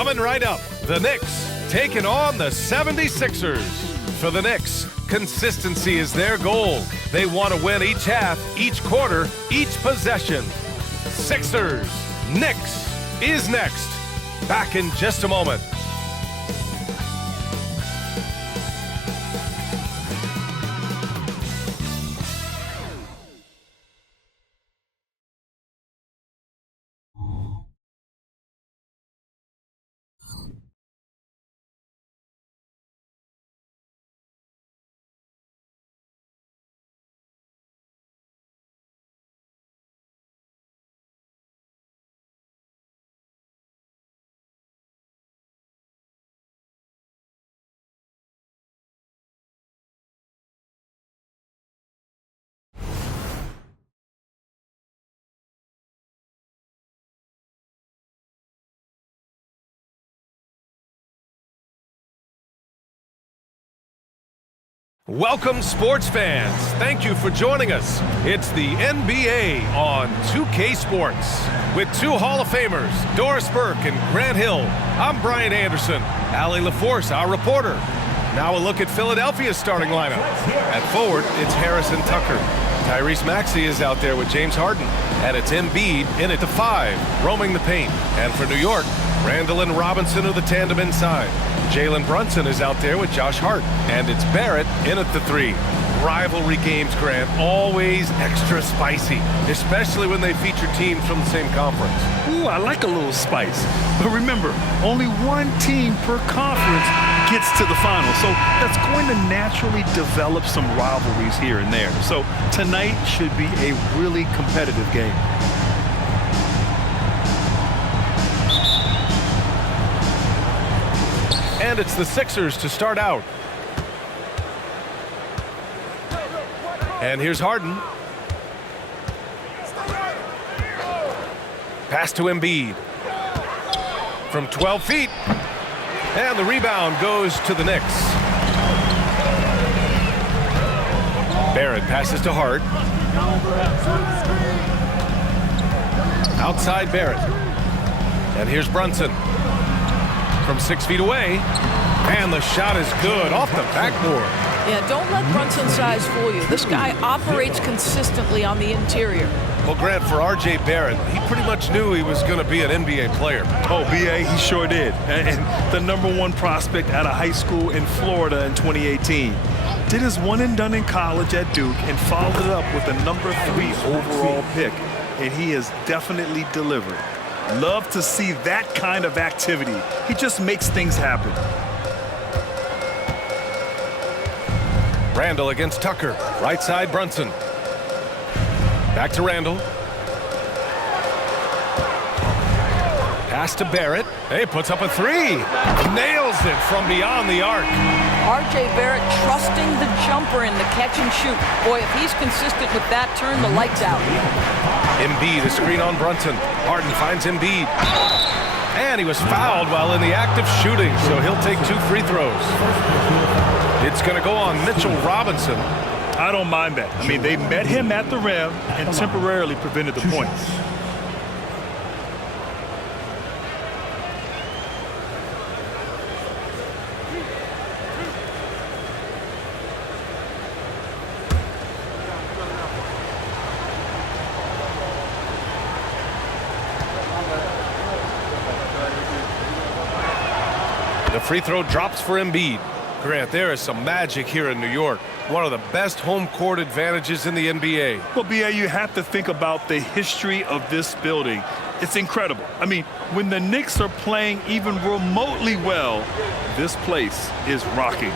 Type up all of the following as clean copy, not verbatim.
Coming right up, the Knicks taking on the 76ers. For the Knicks, consistency is their goal. They want to win each half, each quarter, each possession. Sixers, Knicks is next. Back in just a moment. Welcome, sports fans. Thank you for joining us. It's the NBA on 2K Sports. With two Hall of Famers, Doris Burke and Grant Hill, I'm Brian Anderson. Allie LaForce, our reporter. Now a look at Philadelphia's starting lineup. At forward, it's Harrison Tucker. Tyrese Maxey is out there with James Harden. And it's Embiid in at the 5, roaming the paint. And for New York, Randall and Robinson are the tandem inside. Jalen Brunson is out there with Josh Hart. And it's Barrett in at the 3. Rivalry games, Grant, always extra spicy, especially when they feature teams from the same conference. Ooh, I like a little spice. But remember, only one team per conference gets to the final. So that's going to naturally develop some rivalries here and there. So tonight should be a really competitive game. And it's the Sixers to start out. And here's Harden. Pass to Embiid. From 12 feet. And the rebound goes to the Knicks. Barrett passes to Hart. Outside Barrett. And here's Brunson. From 6 feet away. And the shot is good off the backboard. Yeah, don't let Brunson's size fool you. This guy operates consistently on the interior. Well, Grant, for R.J. Barrett, he pretty much knew he was going to be an NBA player. Oh, B.A., he sure did. And the #1 prospect out of high school in Florida in 2018. Did his one and done in college at Duke and followed it up with a #3 overall pick. And he has definitely delivered. Love to see that kind of activity. He just makes things happen. Randall against Tucker. Right side, Brunson. Back to Randall. Pass to Barrett. Hey, puts up a 3. Nails it from beyond the arc. R.J. Barrett trusting the jumper in the catch and shoot. Boy, if he's consistent with that, turn the lights out. Embiid, a screen on Brunson. Harden finds Embiid. And he was fouled while in the act of shooting, so he'll take 2 free throws. It's going to go on Mitchell Robinson. I don't mind that. I mean, they met him at the rim and temporarily prevented the points. The free throw drops for Embiid. Grant, there is some magic here in New York. One of the best home court advantages in the NBA. Well, B.A., you have to think about the history of this building. It's incredible. I mean, when the Knicks are playing even remotely well, this place is rocking.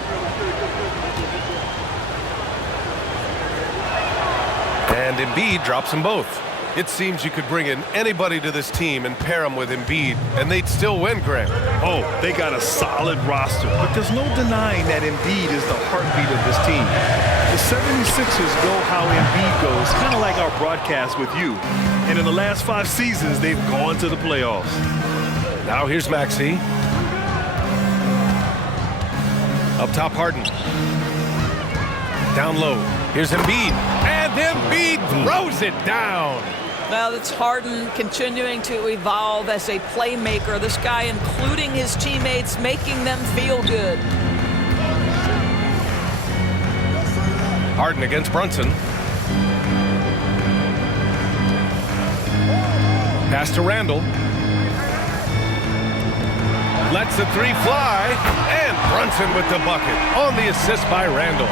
And Embiid drops them both. It seems you could bring in anybody to this team and pair them with Embiid, and they'd still win, Grant. Oh, they got a solid roster, but there's no denying that Embiid is the heartbeat of this team. The 76ers go how Embiid goes, kind of like our broadcast with you. And in the last 5 seasons, they've gone to the playoffs. Now here's Maxey. Up top, Harden. Down low. Here's Embiid. And Embiid throws it down. Well, it's Harden continuing to evolve as a playmaker. This guy, including his teammates, making them feel good. Harden against Brunson. Pass to Randall. Lets the three fly, and Brunson with the bucket on the assist by Randall.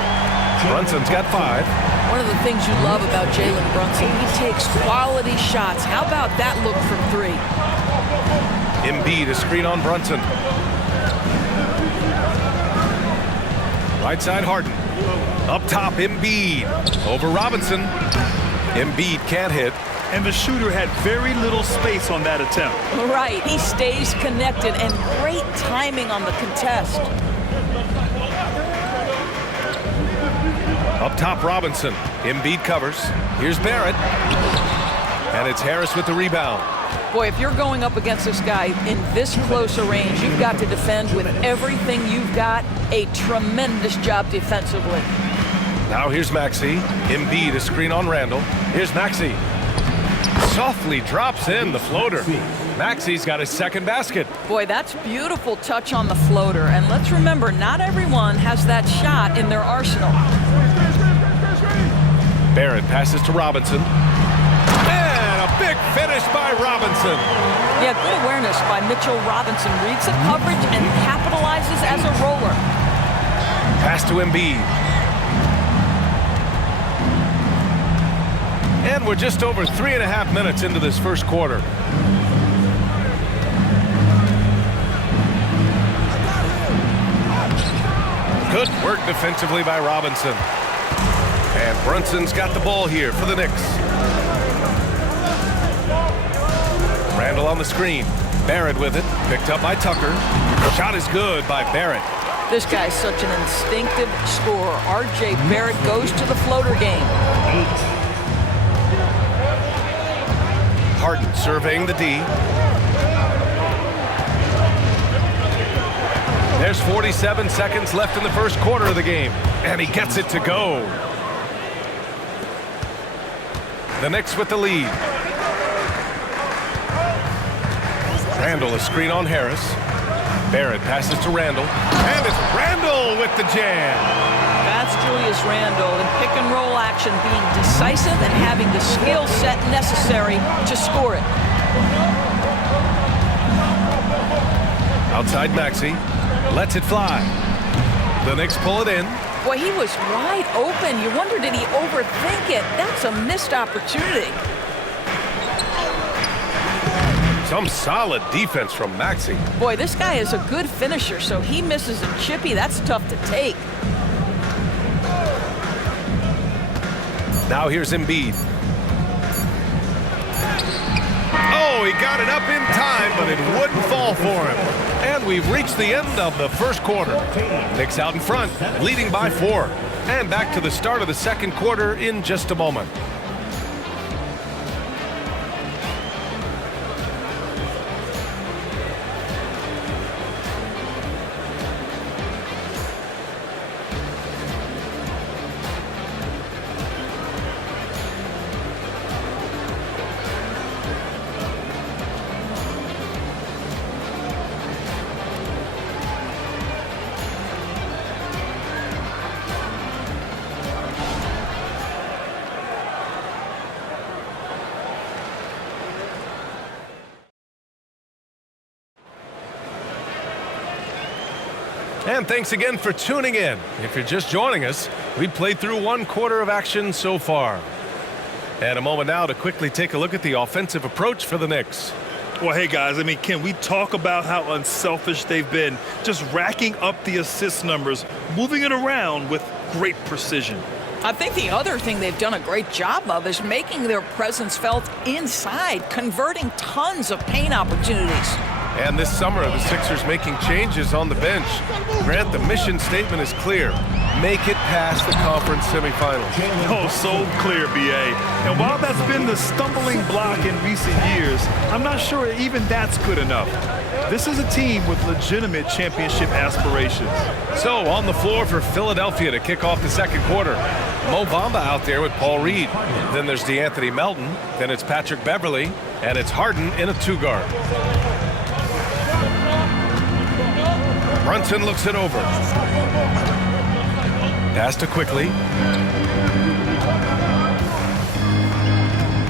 Brunson's got 5. One of the things you love about Jalen Brunson, he takes quality shots. How about that look from 3? Embiid, a screen on Brunson. Right side, Harden. Up top, Embiid. Over Robinson. Embiid can't hit. And the shooter had very little space on that attempt. Right, he stays connected, and great timing on the contest. Up top, Robinson. Embiid covers. Here's Barrett. And it's Harris with the rebound. Boy, if you're going up against this guy in this close a range, you've got to defend with everything you've got. A tremendous job defensively. Now here's Maxey. Embiid, a screen on Randall. Here's Maxey. Softly drops in the floater. Maxey's got his second basket. Boy, that's beautiful touch on the floater. And let's remember, not everyone has that shot in their arsenal. Barrett passes to Robinson. And a big finish by Robinson. Yeah, good awareness by Mitchell Robinson. Reads the coverage and capitalizes as a roller. Pass to Embiid. And we're just over 3.5 minutes into this first quarter. Good work defensively by Robinson. And Brunson's got the ball here for the Knicks. Randall on the screen. Barrett with it. Picked up by Tucker. Shot is good by Barrett. This guy's such an instinctive scorer. R.J. Barrett goes to the floater game. Harden surveying the D. There's 47 seconds left in the first quarter of the game. And he gets it to go. The Knicks with the lead. Randall, a screen on Harris. Barrett passes to Randall. And it's Randall with the jam. That's Julius Randall in pick and roll action, being decisive and having the skill set necessary to score it. Outside Maxey. Lets it fly. The Knicks pull it in. Boy, he was wide open. You wonder, did he overthink it? That's a missed opportunity. Some solid defense from Maxey. Boy, this guy is a good finisher, so he misses a chippy. That's tough to take. Now here's Embiid. Oh, he got it up in time, but it wouldn't fall for him. And we've reached the end of the first quarter. Knicks out in front, leading by 4. And back to the start of the second quarter in just a moment. And thanks again for tuning in. If you're just joining us, we've played through one quarter of action so far. And a moment now to quickly take a look at the offensive approach for the Knicks. Well, hey, guys, I mean, can we talk about how unselfish they've been? Just racking up the assist numbers, moving it around with great precision. I think the other thing they've done a great job of is making their presence felt inside, converting tons of paint opportunities. And this summer, the Sixers making changes on the bench. Grant, the mission statement is clear. Make it past the conference semifinals. Oh, so clear, B.A. And while that's been the stumbling block in recent years, I'm not sure even that's good enough. This is a team with legitimate championship aspirations. So on the floor for Philadelphia to kick off the second quarter. Mo Bamba out there with Paul Reed. Then there's DeAnthony Melton. Then it's Patrick Beverley. And it's Harden in a two-guard. Brunson looks it over. Pass to Quickly.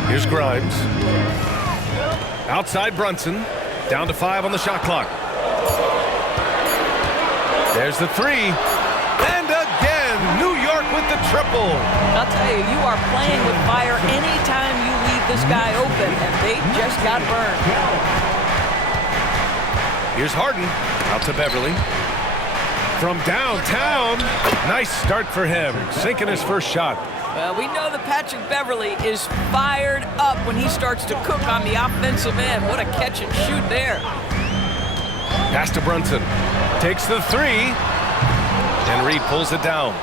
Here's Grimes. Outside Brunson. Down to 5 on the shot clock. There's the three. And again, New York with the triple. I'll tell you, you are playing with fire anytime you leave this guy open, and they just got burned. Here's Harden. Out to Beverley. From downtown. Nice start for him. Sinking his first shot. Well, we know that Patrick Beverley is fired up when he starts to cook on the offensive end. What a catch and shoot there. Pass to Brunson. Takes the three. And Reed pulls it down.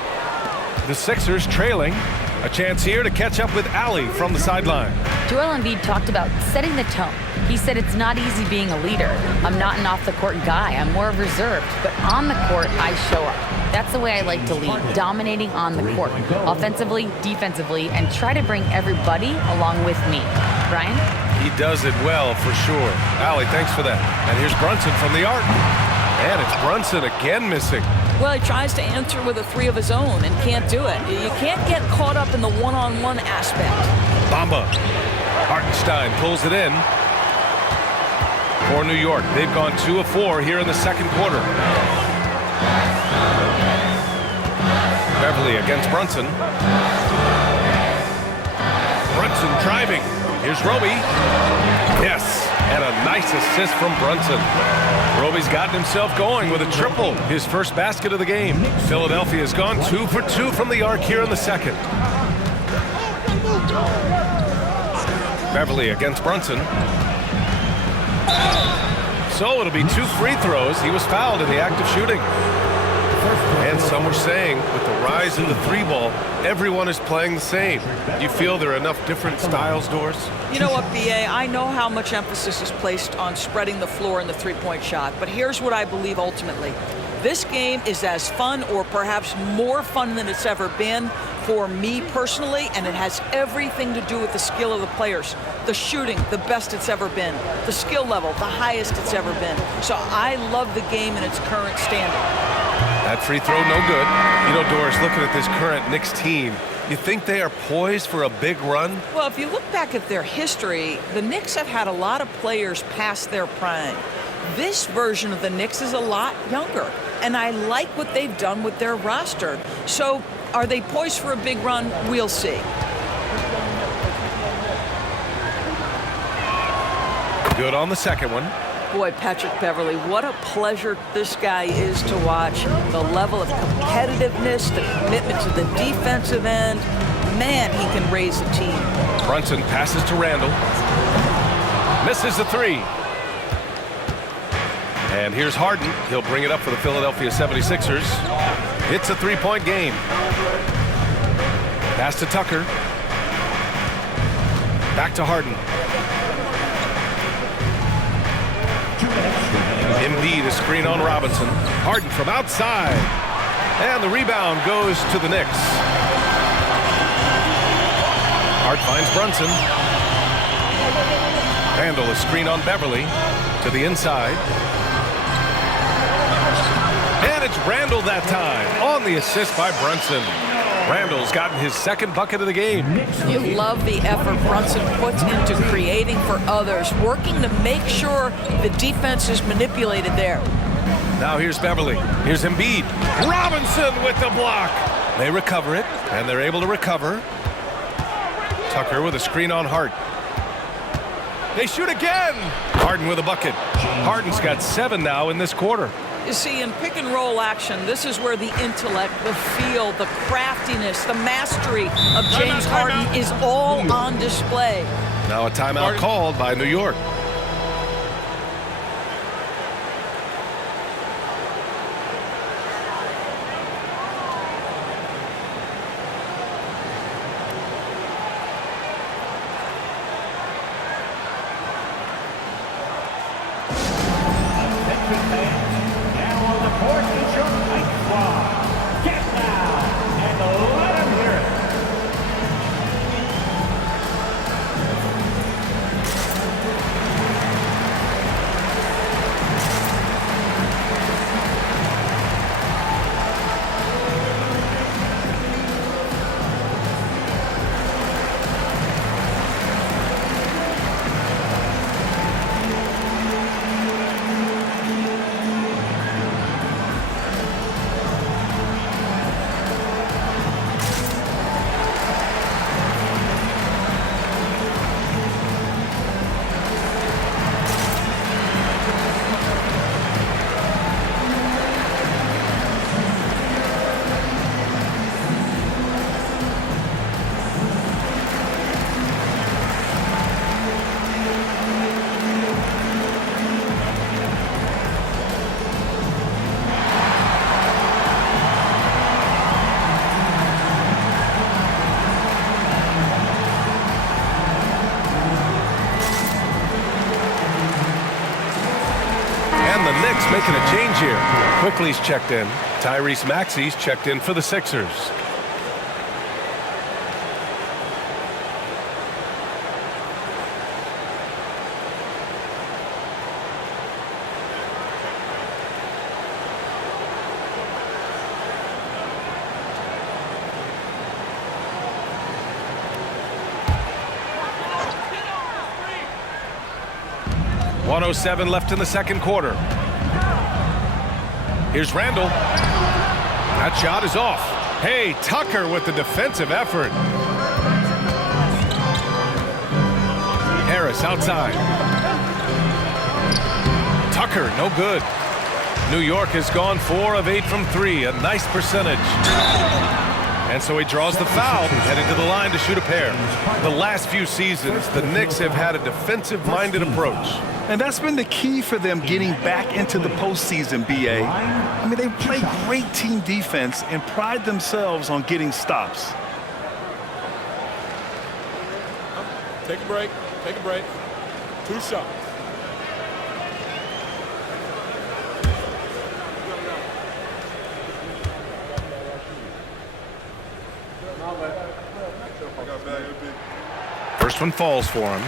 The Sixers trailing. A chance here to catch up with Allie from the sideline. Joel Embiid talked about setting the tone. He said it's not easy being a leader. I'm not an off-the-court guy. I'm more reserved. But on the court, I show up. That's the way I like to lead, dominating on the court, offensively, defensively, and try to bring everybody along with me. Brian? He does it well, for sure. Allie, thanks for that. And here's Brunson from the arc. And it's Brunson again missing. Well, he tries to answer with a three of his own and can't do it. You can't get caught up in the one-on-one aspect. Bamba. Hartenstein pulls it in for New York. They've gone 2 of 4 here in the second quarter. Beverley against Brunson. Brunson driving. Here's Roby. Yes, and a nice assist from Brunson. Roby's gotten himself going with a triple, his first basket of the game. Philadelphia has gone 2 for 2 from the arc here in the second. Beverley against Brunson. So it'll be 2 free throws. He was fouled in the act of shooting. And some were saying with the rise of the three ball, everyone is playing the same. You feel there are enough different styles, Doris? You know what, B.A., I know how much emphasis is placed on spreading the floor in the three-point shot, but here's what I believe ultimately. This game is as fun or perhaps more fun than it's ever been for me personally, and it has everything to do with the skill of the players. The shooting, the best it's ever been. The skill level, the highest it's ever been. So I love the game in its current standing. That free throw, no good. You know, Doris, looking at this current Knicks team, you think they are poised for a big run? Well, if you look back at their history, the Knicks have had a lot of players past their prime. This version of the Knicks is a lot younger, and I like what they've done with their roster. So are they poised for a big run? We'll see. Good on the second one. Boy, Patrick Beverley, what a pleasure this guy is to watch. The level of competitiveness, the commitment to the defensive end. Man, he can raise a team. Brunson passes to Randall. Misses the three. And here's Harden. He'll bring it up for the Philadelphia 76ers. It's a three-point game. Pass to Tucker. Back to Harden. Embiid, a screen on Robinson. Harden from outside. And the rebound goes to the Knicks. Hart finds Brunson. Randall, a screen on Beverley to the inside. And it's Randall that time on the assist by Brunson. Randall's gotten his second bucket of the game. You love the effort Brunson puts into creating for others, working to make sure the defense is manipulated there. Now here's Beverley. Here's Embiid. Robinson with the block. They recover it, and they're able to recover. Tucker with a screen on Hart. They shoot again. Harden with a bucket. Harden's got 7 now in this quarter. You see, in pick and roll action, this is where the intellect, the feel, the craftiness, the mastery of James Harden is all on display. Now a timeout called by New York. Now on the court is your Knight squad. Get loud and let them hear it. The Knicks making a change here. Quickly's checked in. Tyrese Maxey's checked in for the Sixers. .107 left in the second quarter. Here's Randall. That shot is off. Hey, Tucker with the defensive effort. Harris outside. Tucker, no good. New York has gone 4 of 8 from 3, a nice percentage. And so he draws the foul, headed to the line to shoot a pair. The last few seasons, the Knicks have had a defensive-minded approach. And that's been the key for them getting back into the postseason, B.A. I mean, they play great team defense and pride themselves on getting stops. Take a break. Take a break. 2 shots. First one falls for him.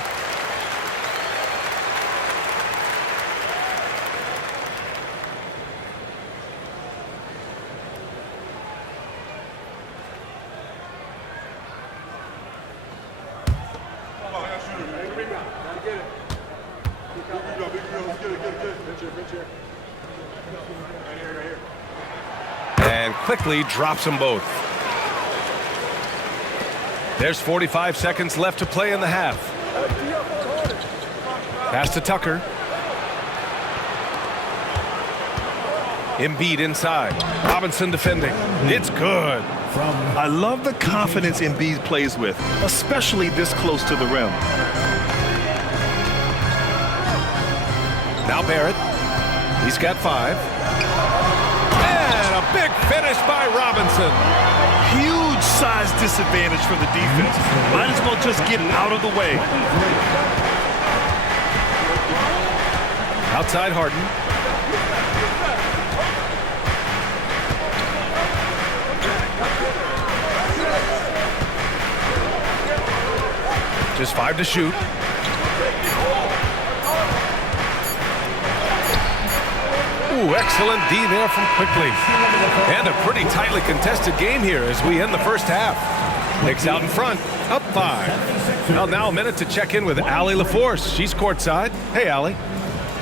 And quickly drops them both. There's 45 seconds left to play in the half. Pass to Tucker. Embiid inside. Robinson defending. It's good. I love the confidence Embiid plays with, especially this close to the rim. Now Barrett. He's got 5. And a big finish by Robinson. Huge size disadvantage for the defense. Might as well just get out of the way. Outside Harden. Just 5 to shoot. Ooh, excellent D there from Quickly. And a pretty tightly contested game here as we end the first half. Knicks out in front, up 5. Well, now a minute to check in with Allie LaForce. She's courtside. Hey, Allie.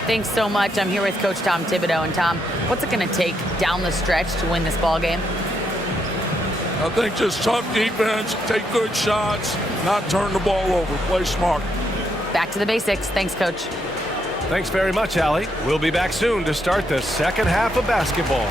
Thanks so much. I'm here with Coach Tom Thibodeau. And Tom, what's it going to take down the stretch to win this ball game? I think just tough defense, take good shots, not turn the ball over, play smart. Back to the basics. Thanks, Coach. Thanks very much, Allie. We'll be back soon to start the second half of basketball.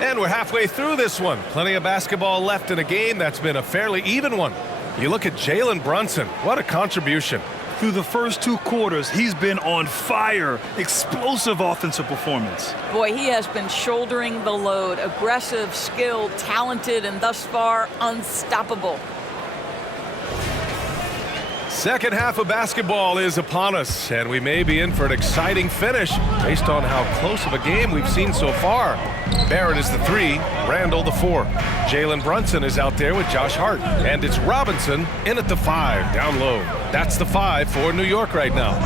And we're halfway through this one. Plenty of basketball left in a game that's been a fairly even one. You look at Jalen Brunson. What a contribution. Through the first 2 quarters, he's been on fire. Explosive offensive performance. Boy, he has been shouldering the load. Aggressive, skilled, talented, and thus far, unstoppable. Second half of basketball is upon us, and we may be in for an exciting finish based on how close of a game we've seen so far. Barrett is the 3, Randall the 4. Jalen Brunson is out there with Josh Hart, and it's Robinson in at the 5, down low. That's the 5 for New York right now.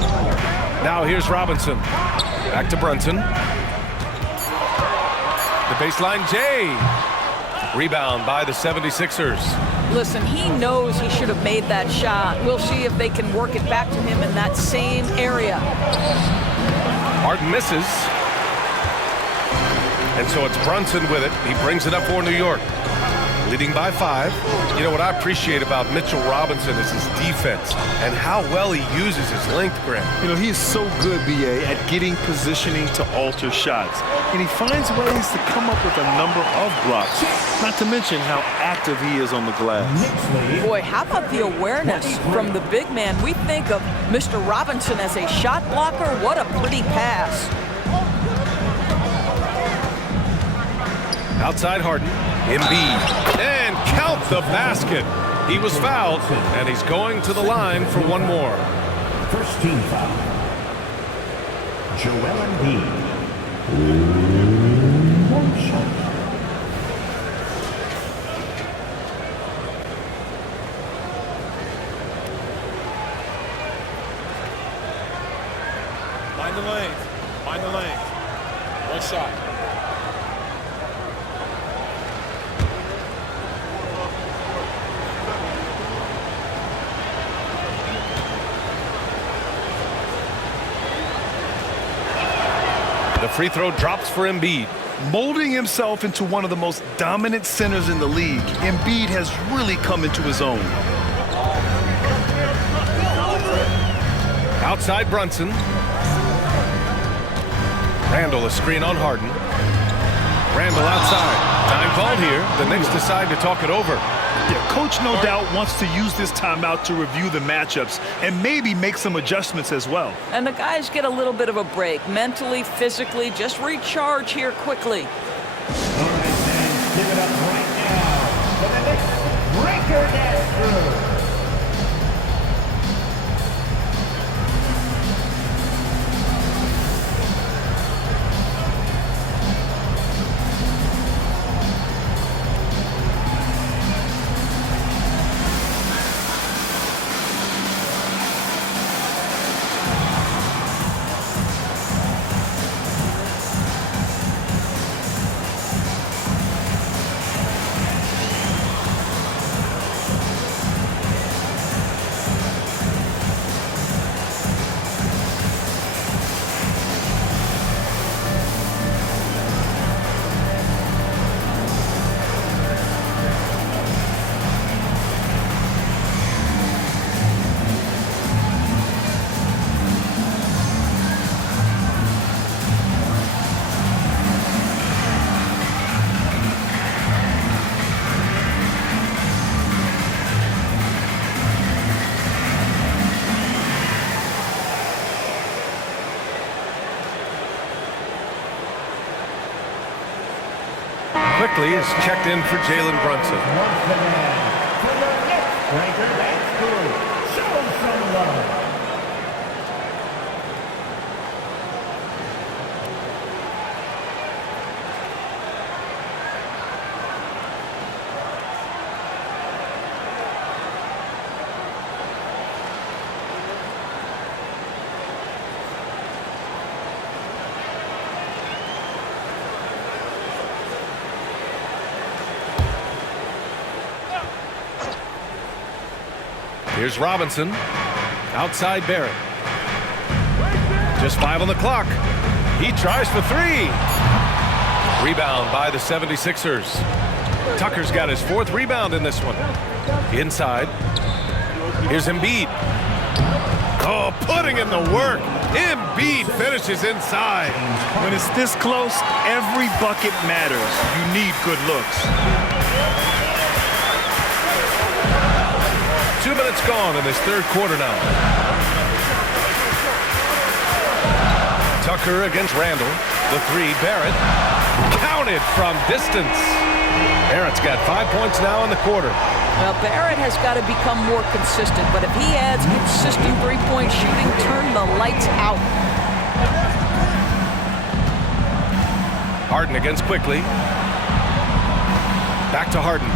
Now here's Robinson. Back to Brunson. The baseline J. Rebound by the 76ers. Listen, he knows he should have made that shot. We'll see if they can work it back to him in that same area. Harden misses. And so it's Brunson with it. He brings it up for New York. Leading by 5. You know what I appreciate about Mitchell Robinson is his defense and how well he uses his length, Grant. You know, he is so good, BA, at getting positioning to alter shots. And he finds ways to come up with a number of blocks. Not to mention how active he is on the glass. Boy, how about the awareness from the big man? We think of Mr. Robinson as a shot blocker. What a pretty pass. Outside Harden. Embiid. And count the basket. He was fouled, and he's going to the line for one more. First team foul. Joel Embiid. One shot. Mind the lanes. Mind the lanes. One shot. The free throw drops for Embiid. Molding himself into one of the most dominant centers in the league, Embiid has really come into his own. Outside Brunson. Randall, a screen on Harden. Randall outside. Time called here. The Knicks decide to talk it over. Yeah, coach no doubt wants to use this timeout to review the matchups and maybe make some adjustments as well. And the guys get a little bit of a break. Mentally, physically, just recharge here quickly. All right, fans, give it up right now for the Knicks record dance crew. Quickly is checked in for Jalen Brunson. Once again, for the Knicks record dance crew, show some love. Here's Robinson. Outside Barrett. Just 5 on the clock. He tries for 3. Rebound by the 76ers. Tucker's got his 4th rebound in this one. Inside. Here's Embiid. Oh, putting in the work. Embiid finishes inside. When it's this close, every bucket matters. You need good looks. 2 minutes gone in this third quarter now. Tucker against Randall. The three, Barrett. Counted from distance. Barrett's got 5 points now in the quarter. Well, Barrett has got to become more consistent, but if he adds consistent three-point shooting, turn the lights out. Harden against Quickly. Back to Harden.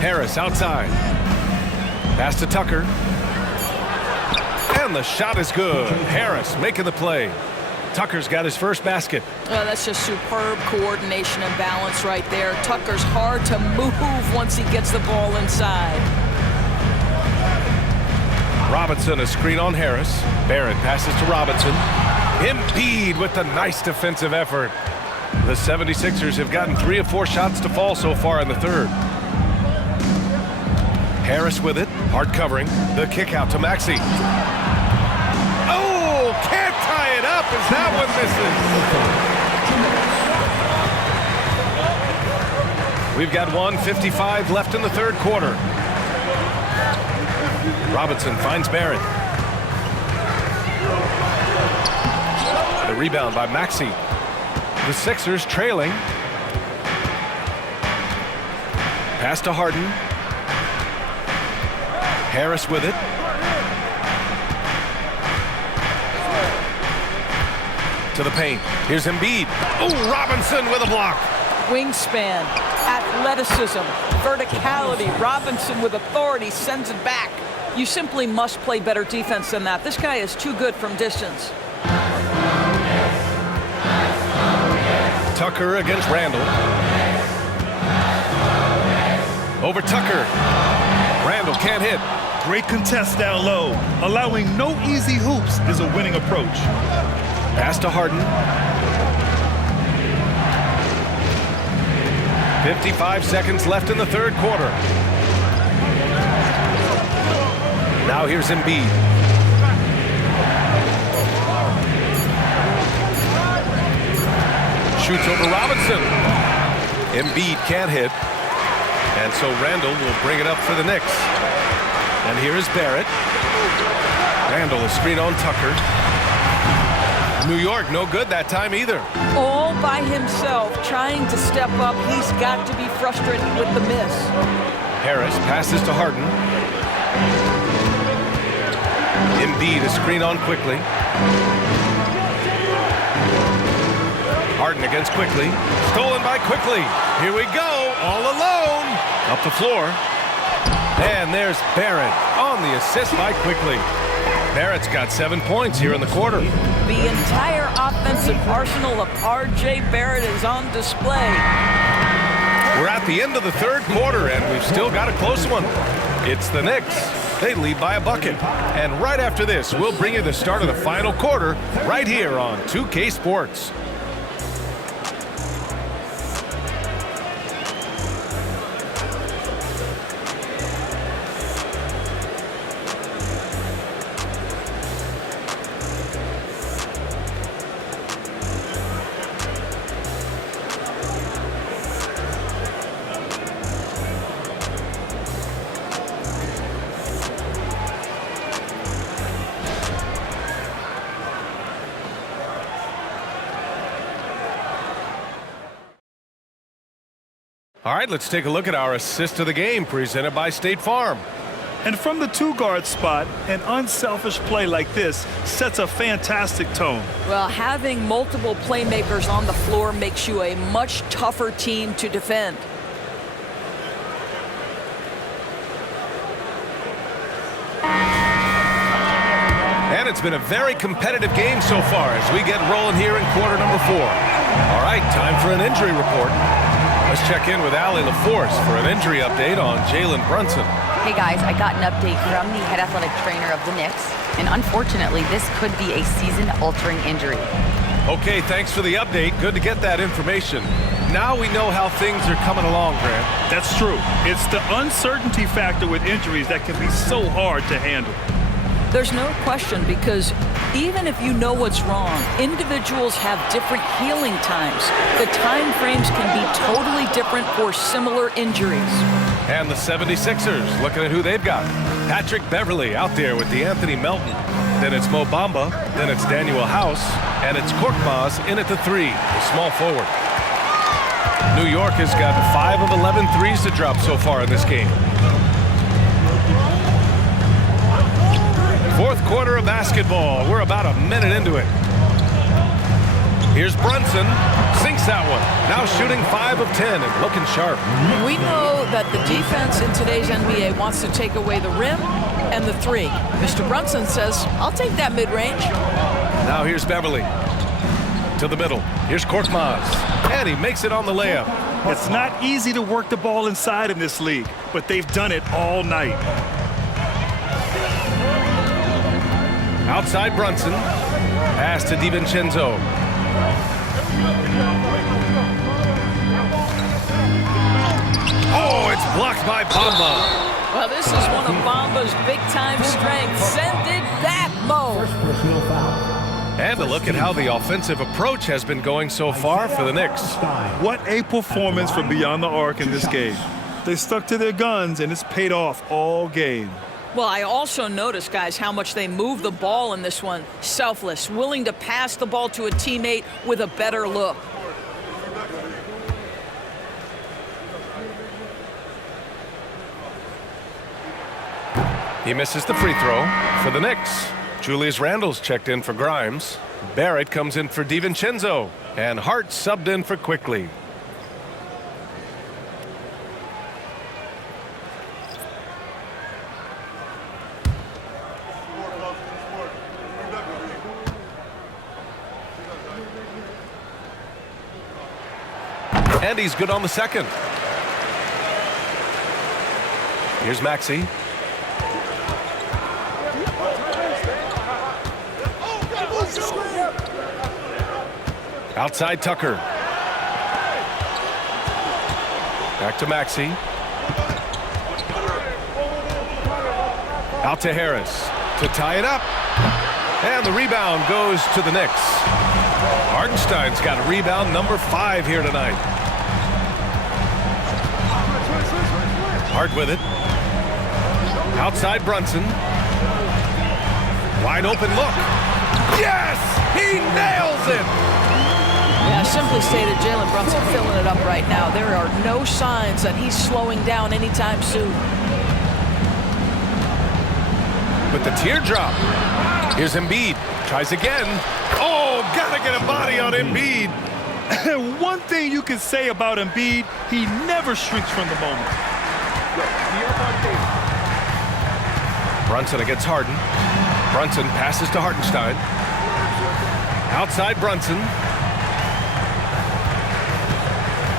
Harris outside. Pass to Tucker. And the shot is good. Harris making the play. Tucker's got his first basket. Well, that's just superb coordination and balance right there. Tucker's hard to move once he gets the ball inside. Robinson, a screen on Harris. Barrett passes to Robinson. Embiid with the nice defensive effort. The 76ers have gotten 3 of 4 shots to fall so far in the third. Harris with it. Hard covering. The kick out to Maxey. Oh, can't tie it up as that one misses. We've got 1:55 left in the third quarter. Robinson finds Barrett. The rebound by Maxey. The Sixers trailing. Pass to Harden. Harris with it. To the paint. Here's Embiid. Oh, Robinson with a block. Wingspan, athleticism, verticality. Robinson with authority sends it back. You simply must play better defense than that. This guy is too good from distance. Tucker against Randall. Over Tucker. Randall can't hit. Great contest down low. Allowing no easy hoops is a winning approach. Pass to Harden. 55 seconds left in the third quarter. Now here's Embiid. Shoots over Robinson. Embiid can't hit. And so Randall will bring it up for the Knicks. And here is Barrett. Randall, a screen on Tucker. New York, no good that time either. All by himself, trying to step up. He's got to be frustrated with the miss. Harris passes to Harden. Embiid, a screen on Quickly. Harden against Quickly. Stolen by Quickly. Here we go, all alone. Up the floor. And there's Barrett on the assist by Quickly. Barrett's got 7 points here in the quarter. The entire offensive arsenal of R.J. Barrett is on display. We're at the end of the third quarter, and we've still got a close one. It's the Knicks. They lead by a bucket. And right after this, we'll bring you the start of the final quarter right here on 2K Sports. All right, let's take a look at our assist of the game presented by State Farm. And from the two-guard spot, an unselfish play like this sets a fantastic tone. Well, having multiple playmakers on the floor makes you a much tougher team to defend. And it's been a very competitive game so far as we get rolling here in quarter number 4. All right, time for an injury report. Let's check in with Allie LaForce for an injury update on Jalen Brunson. Hey guys, I got an update from the head athletic trainer of the Knicks, and unfortunately this could be a season-altering injury. Okay, thanks for the update. Good to get that information. Now we know how things are coming along, Grant. That's true. It's the uncertainty factor with injuries that can be so hard to handle. There's no question, because even if you know what's wrong, individuals have different healing times. The time frames can be totally different for similar injuries. And the 76ers, looking at who they've got. Patrick Beverley out there with DeAnthony Melton. Then it's Mo Bamba. Then it's Daniel House. And it's Korkmaz in at the 3, the small forward. New York has got 5 of 11 threes to drop so far in this game. Fourth quarter of basketball. We're about a minute into it. Here's Brunson. Sinks that one. Now shooting 5 of 10 and looking sharp. We know that the defense in today's NBA wants to take away the rim and the 3. Mr. Brunson says, I'll take that mid-range. Now here's Beverley. To the middle. Here's Korkmaz. And he makes it on the layup. It's not easy to work the ball inside in this league, but they've done it all night. Outside Brunson. Pass to DiVincenzo. Oh, it's blocked by Bamba. Well, this is one of Bamba's big-time strengths. Send it back, Mo. And a look at how the offensive approach has been going so far for the Knicks. What a performance from beyond the arc in this game. They stuck to their guns, and it's paid off all game. Well, I also noticed, guys, how much they move the ball in this one. Selfless, willing to pass the ball to a teammate with a better look. He misses the free throw for the Knicks. Julius Randle's checked in for Grimes. Barrett comes in for DiVincenzo. And Hart subbed in for Quickly. And he's good on the second. Here's Maxey. Outside Tucker. Back to Maxey. Out to Harris to tie it up. And the rebound goes to the Knicks. Hartenstein's got a rebound number 5 here tonight. Hart with it. Outside Brunson. Wide open look. Yes! He nails it! Yeah, simply stated, Jalen Brunson filling it up right now. There are no signs that he's slowing down anytime soon. With the teardrop. Here's Embiid. Tries again. Oh, gotta get a body on Embiid. One thing you can say about Embiid, he never shrinks from the moment. Brunson against Harden. Brunson passes to Hartenstein. Outside Brunson.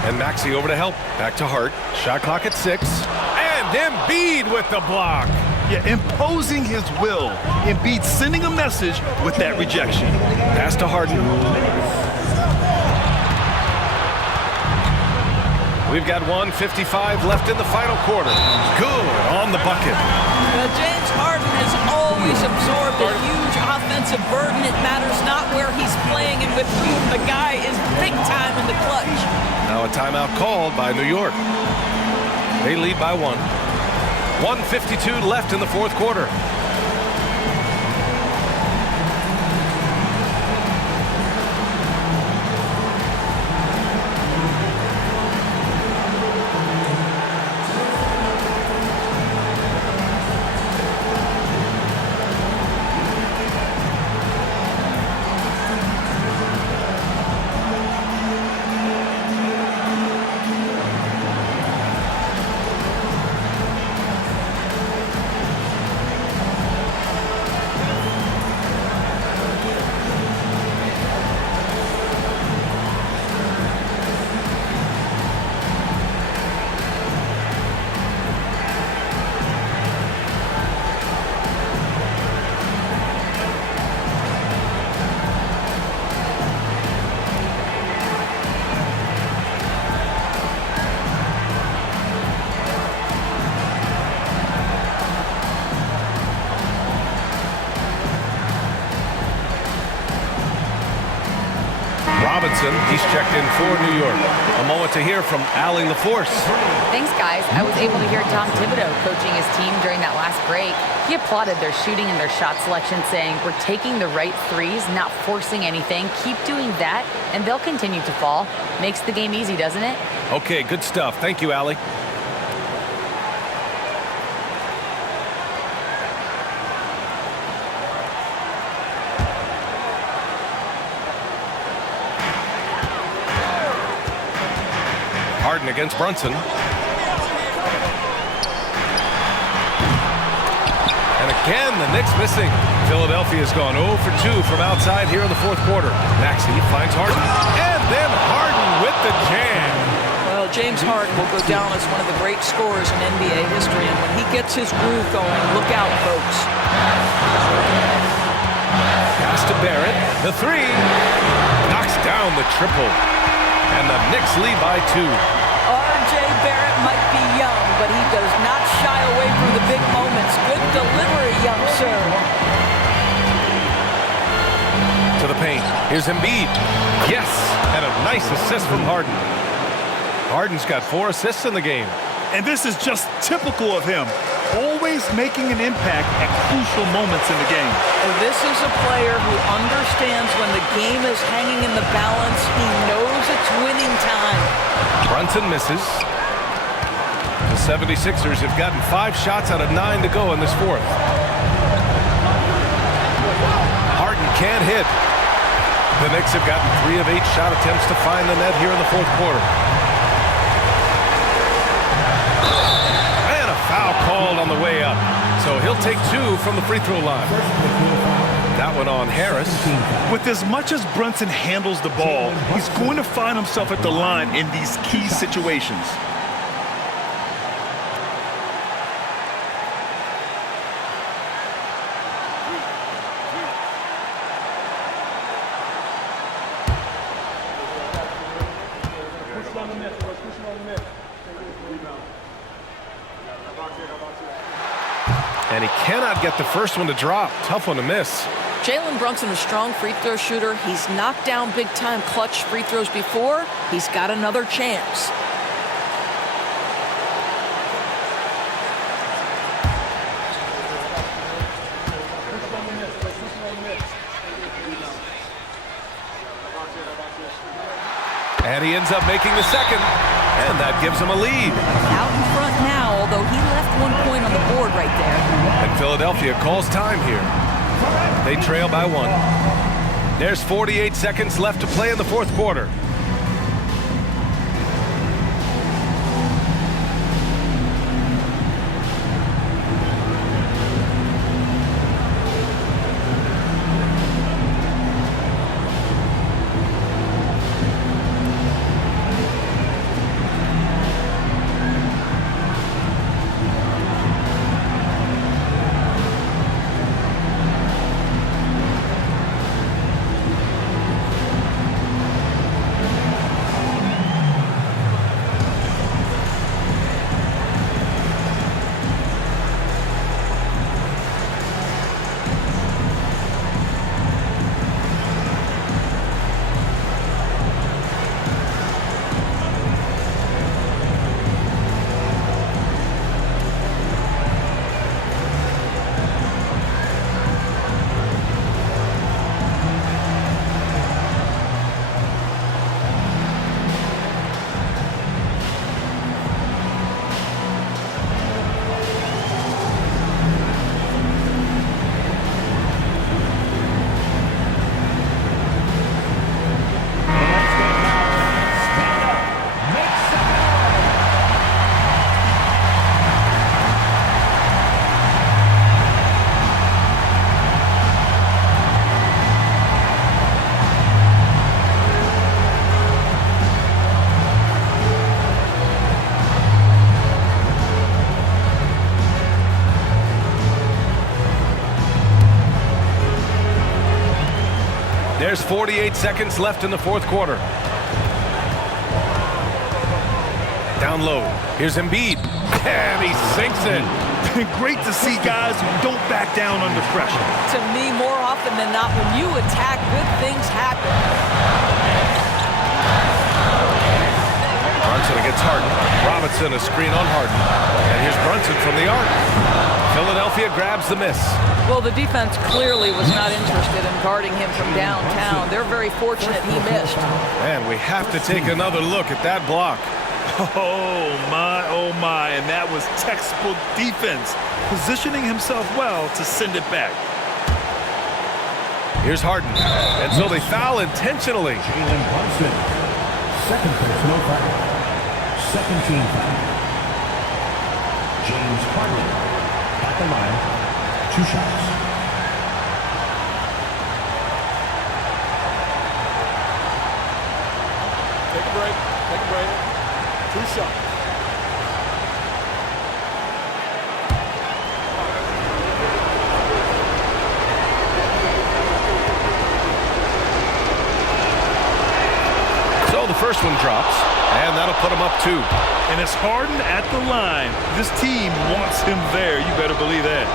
And Maxey over to help. Back to Hart. Shot clock at 6. And Embiid with the block. Yeah, imposing his will. Embiid sending a message with that rejection. Pass to Harden. We've got 1:55 left in the final quarter. Good on the bucket. James Harden has always absorbed a huge offensive burden. It matters not where he's playing and with whom. The guy is big time in the clutch. Now a timeout called by New York. They lead by 1. 1:52 left in the fourth quarter. Brunson. He's checked in for New York. A moment to hear from Allie LaForce. Thanks, guys. I was able to hear Tom Thibodeau coaching his team during that last break. He applauded their shooting and their shot selection, saying, "We're taking the right threes, not forcing anything. Keep doing that, and they'll continue to fall." Makes the game easy, doesn't it? Okay, good stuff. Thank you, Allie. Harden against Brunson. And again, the Knicks missing. Philadelphia's gone 0 for 2 from outside here in the fourth quarter. Maxey finds Harden. And then Harden with the jam. Well, James Harden will go down as one of the great scorers in NBA history. And when he gets his groove going, look out, folks. Pass to Barrett. The three. Knocks down the triple. And the Knicks lead by 2. R.J. Barrett might be young, but he does not shy away from the big moments. Good delivery, young sir. To the paint. Here's Embiid. Yes, and a nice assist from Harden. Harden's got 4 assists in the game. And this is just typical of him. Always making an impact at crucial moments in the game. This is a player who understands when the game is hanging in the balance. He knows it's winning time. Brunson misses. The 76ers have gotten 5 shots out of 9 to go in this fourth. Harden can't hit. The Knicks have gotten 3 of 8 shot attempts to find the net here in the fourth quarter. And a foul called on the way up. So he'll take 2 from the free throw line. That one on Harris. With as much as Brunson handles the ball, he's going to find himself at the line in these key situations. And he cannot get the first one to drop. Tough one to miss. Jalen Brunson, a strong free throw shooter. He's knocked down big-time clutch free throws before. He's got another chance. And he ends up making the second. And that gives him a lead. Out in front now, although he left 1 point on the board right there. And Philadelphia calls time here. They trail by 1. There's 48 seconds left to play in the fourth quarter. There's 48 seconds left in the fourth quarter. Down low. Here's Embiid. And he sinks it. Great to see guys who don't back down under pressure. To me, more often than not, when you attack, good things happen. Brunson against Harden. Robinson, a screen on Harden. And here's Brunson from the arc. Philadelphia grabs the miss. Well, the defense clearly was not interested in guarding him from downtown. They're very fortunate he missed. And we have to take another look at that block. Oh my, and that was textbook defense, positioning himself well to send it back. Here's Harden, and so they foul intentionally. Jalen Brunson, second personal foul. Second team foul. James Harden at the line, 2 shots. Take a break. Take a break. 2 shots. So the first one drops, and that'll put him up 2. And it's Harden at the line. This team wants him there. You better believe that.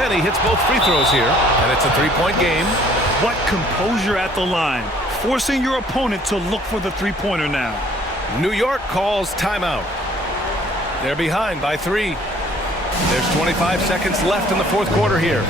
And he hits both free throws here, and it's a 3-point game. What composure at the line, forcing your opponent to look for the three-pointer now. New York calls timeout. They're behind by 3. There's 25 seconds left in the fourth quarter here.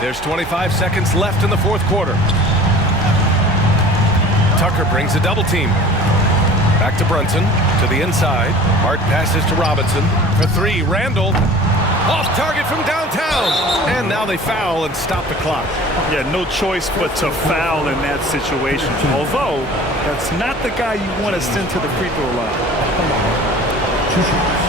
There's 25 seconds left in the fourth quarter. Tucker brings a double team. Back to Brunson, to the inside. Hart passes to Robinson. For 3, Randall. Off target from downtown. And now they foul and stop the clock. Yeah, no choice but to foul in that situation. Although, that's not the guy you want to send to the free throw line. 2 shots.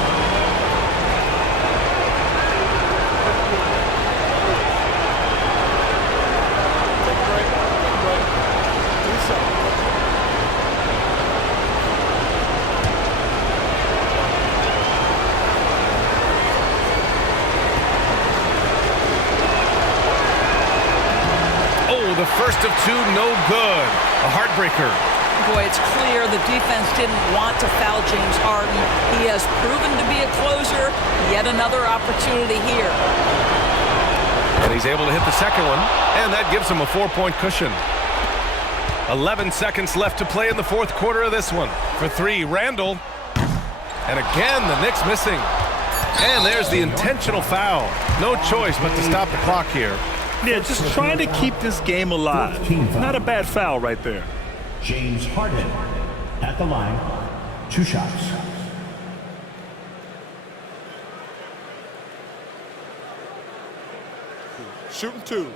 The first of 2, no good. A heartbreaker. Boy, it's clear the defense didn't want to foul James Harden. He has proven to be a closer. Yet another opportunity here. And he's able to hit the second one, and that gives him a 4-point cushion. 11 seconds left to play in the fourth quarter of this one. For 3, Randall. And again, the Knicks missing. And there's the intentional foul. No choice but to stop the clock here. Yeah, just trying to keep this game alive. Not a bad foul right there. James Harden at the line, 2 shots. Shooting 2.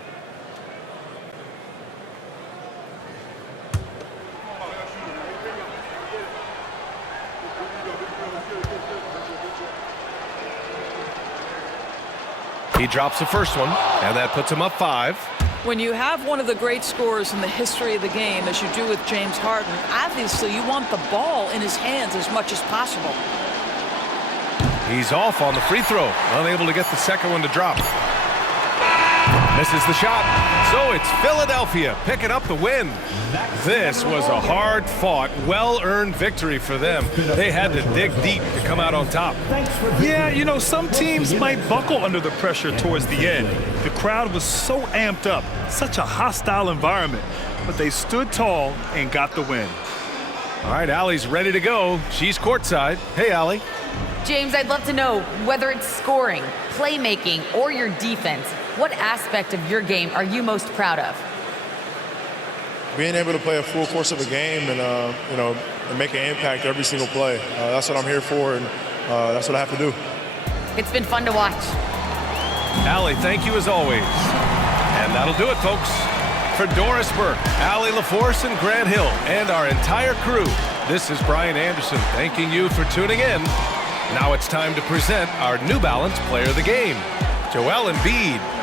He drops the first one, and that puts him up 5. When you have one of the great scorers in the history of the game, as you do with James Harden, obviously you want the ball in his hands as much as possible. He's off on the free throw, unable to get the second one to drop. Misses the shot. So it's Philadelphia picking up the win. This was a hard-fought, well-earned victory for them. They had to dig deep to come out on top. Yeah, you know, some teams might buckle under the pressure towards the end. The crowd was so amped up, such a hostile environment, but they stood tall and got the win. All right, Allie's ready to go. She's courtside. Hey, Allie. James, I'd love to know whether it's scoring, playmaking, or your defense. What aspect of your game are you most proud of? Being able to play a full course of a game and, and make an impact every single play. That's what I'm here for, and that's what I have to do. It's been fun to watch. Allie, thank you as always. And that'll do it, folks. For Doris Burke, Allie LaForce, and Grant Hill, and our entire crew, this is Brian Anderson thanking you for tuning in. Now it's time to present our New Balance Player of the Game, Joel Embiid.